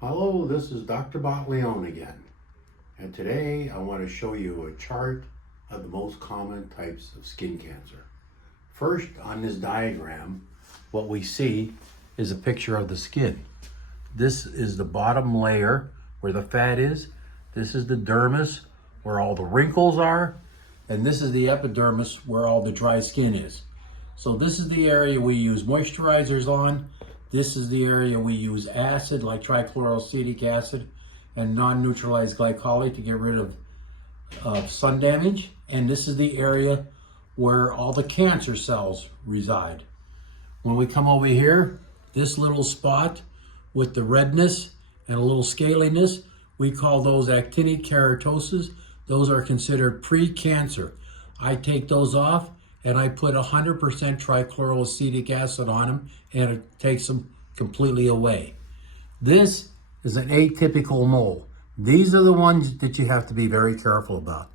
Hello, this is Dr. Leon again, and today I want to show you a chart of the most common types of skin cancer. First, on this diagram, what we see is a picture of the skin. This is the bottom layer where the fat is. This is the dermis where all the wrinkles are, and this is the epidermis where all the dry skin is. So this is the area we use moisturizers on. This is the area we use acid like trichloroacetic acid and non-neutralized glycolic to get rid of sun damage. And this is the area where all the cancer cells reside. When we come over here, this little spot with the redness and a little scaliness, we call those actinic keratoses. Those are considered pre-cancer. I take those off and I put 100% trichloroacetic acid on them, and it takes them completely away. This is an atypical mole. These are the ones that you have to be very careful about.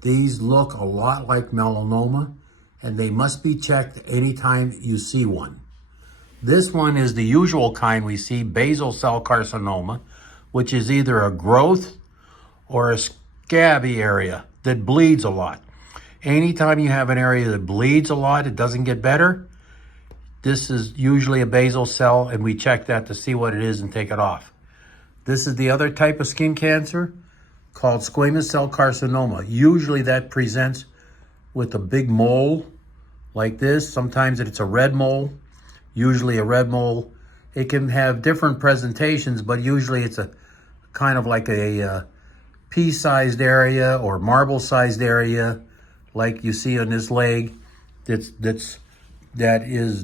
These look a lot like melanoma, and they must be checked anytime you see one. This one is the usual kind we see, basal cell carcinoma, which is either a growth or a scabby area that bleeds a lot. Anytime you have an area that bleeds a lot, it doesn't get better. This is usually a basal cell, and we check that to see what it is and take it off. This is the other type of skin cancer called squamous cell carcinoma. Usually that presents with a big mole like this. Sometimes it's a red mole, usually a red mole. It can have different presentations, but usually it's a kind of like a pea-sized area or marble-sized area, like you see on this leg. That is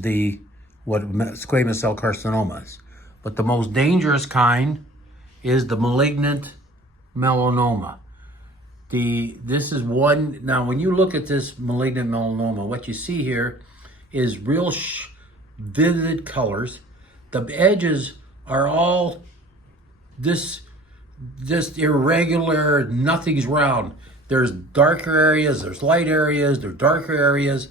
what squamous cell carcinoma is. But the most dangerous kind is the malignant melanoma. This is one. Now, when you look at this malignant melanoma, what you see here is real vivid colors. The edges are all just irregular. Nothing's round. There's darker areas, there's light areas, there's darker areas.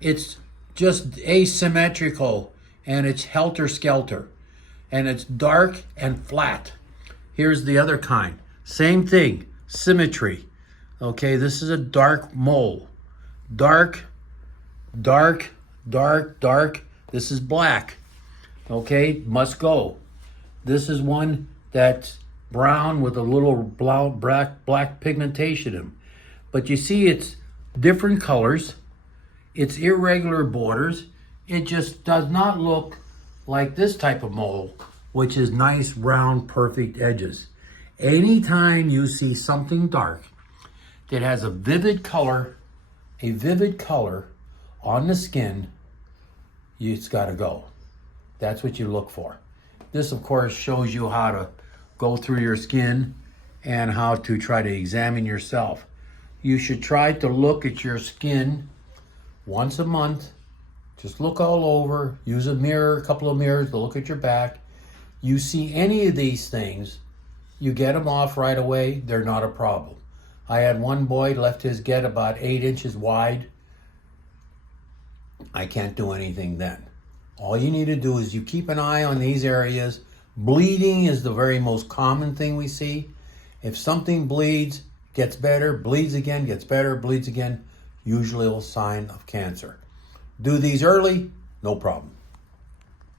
It's just asymmetrical, and it's helter-skelter, and it's dark and flat. Here's the other kind. Same thing, symmetry. Okay, this is a dark mole. Dark, dark, dark, dark. This is black. Okay, must go. This is one that's brown with a little black pigmentation in them. But you see, it's different colors. It's irregular borders. It just does not look like this type of mole, which is nice, round, perfect edges. Anytime you see something dark that has a vivid color on the skin, it's got to go. That's what you look for. This, of course, shows you how to go through your skin and how to try to examine yourself. You should try to look at your skin once a month. Just look all over. Use a mirror, a couple of mirrors to look at your back. You see any of these things, you get them off right away. They're not a problem. I had one boy left his get about 8 inches wide. I can't do anything then. All you need to do is you keep an eye on these areas. Bleeding is the very most common thing we see. If something bleeds, gets better, bleeds again, gets better, bleeds again, usually a sign of cancer. Do these early, no problem.